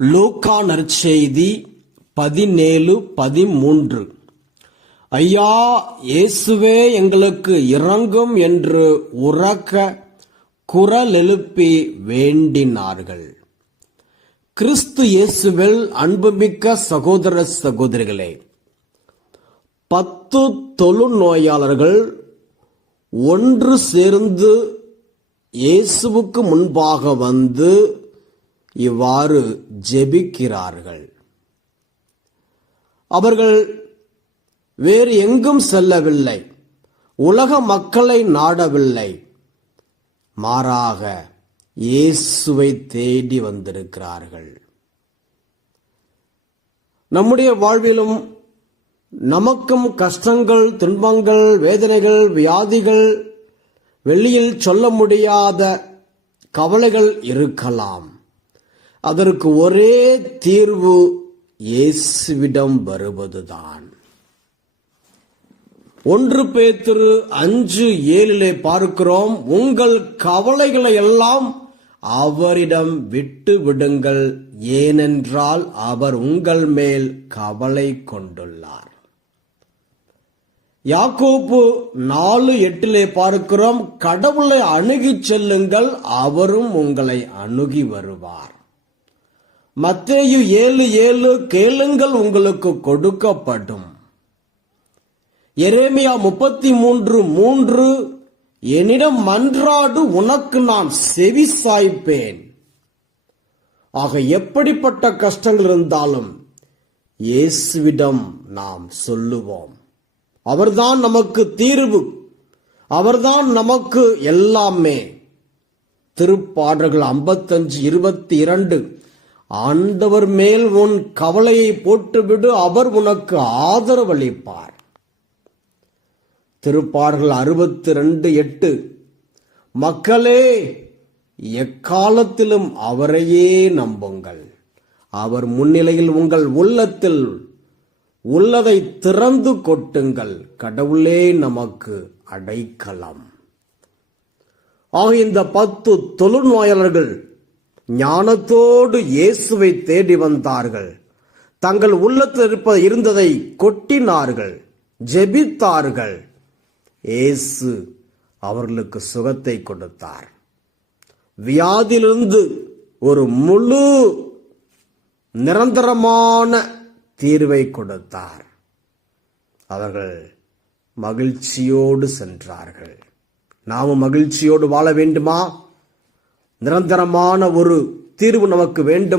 லூக்கா நற்செய்தி 17:13. ஐயா இயேசுவே எங்களுக்கு இரங்கும் என்று உரக்க குரல் எழுப்பி வேண்டினார்கள். கிறிஸ்து இயேசுவில் அன்புமிக்க சகோதர சகோதரிகளே, 10 தொழுநோயாளர்கள் ஒன்று சேர்ந்து இயேசுவுக்கு முன்பாக வந்து இவ்வாறு ஜெபிக்கிறார்கள். அவர்கள் வேறு எங்கும் செல்லவில்லை, உலக மக்களை நாடவில்லை, மாறாக இயேசுவை தேடி வந்திருக்கிறார்கள். நம்முடைய வாழ்விலும் நமக்கும் கஷ்டங்கள், துன்பங்கள், வேதனைகள், வியாதிகள், வெளியில் சொல்ல முடியாத கவலைகள் இருக்கலாம். அதற்கு ஒரே தீர்வு இயேசுவிடம் வருவதுதான். 1 பேதுரு 5:7 பார்க்கிறோம், உங்கள் கவலைகளை எல்லாம் அவரிடம் விட்டு விடுங்கள், ஏனென்றால் அவர் உங்கள் மேல் கவலை கொண்டுள்ளார். யாக்கோபு 4:8 பார்க்கிறோம், கடவுளை அணுகிச் செல்லுங்கள், அவரும் உங்களை அணுகி வருவார். மத்தேயு 7:7 கேளுங்கள் உங்களுக்கு கொடுக்கப்படும். எரேமியா 33:3 என்னிடம் மன்றாடு உனக்கு நான் செவி சாய்ப்பேன். ஆக எப்படிப்பட்ட கஷ்டங்கள் இருந்தாலும் இயேசுவிடம் நாம் சொல்லுவோம். அவர்தான் நமக்கு தீர்வு, அவர்தான் நமக்கு எல்லாமே. திருப்பாடல்கள் 55:22 ஆண்டவர் மேல் உன் கவலையை போட்டுவிடு, அவர் உனக்கு ஆதரவளிப்பார். திருப்பாடல்கள் 62:8 மக்களே எக்காலத்திலும் அவரையே நம்புங்கள், அவர் முன்னிலையில் உங்கள் உள்ளத்தில் உள்ளதை திறந்து கொட்டுங்கள், கடவுளே நமக்கு அடைக்கலம். ஆக இந்த 10 தொழுநோயாளர்கள் ஞானத்தோடு இயேசுவை தேடி வந்தார்கள். தங்கள் உள்ளத்தில் இருந்ததை கொட்டினார்கள், ஜெபித்தார்கள். இயேசு அவர்களுக்கு சுகத்தை கொடுத்தார். வியாதியிலிருந்து ஒரு முழு நிரந்தரமான தீர்வை கொடுத்தார். அவர்கள் மகிழ்ச்சியோடு சென்றார்கள். நாமும் மகிழ்ச்சியோடு வாழ வேண்டுமா? நிரந்தரமான ஒரு தீர்வு நமக்கு வேண்டும்.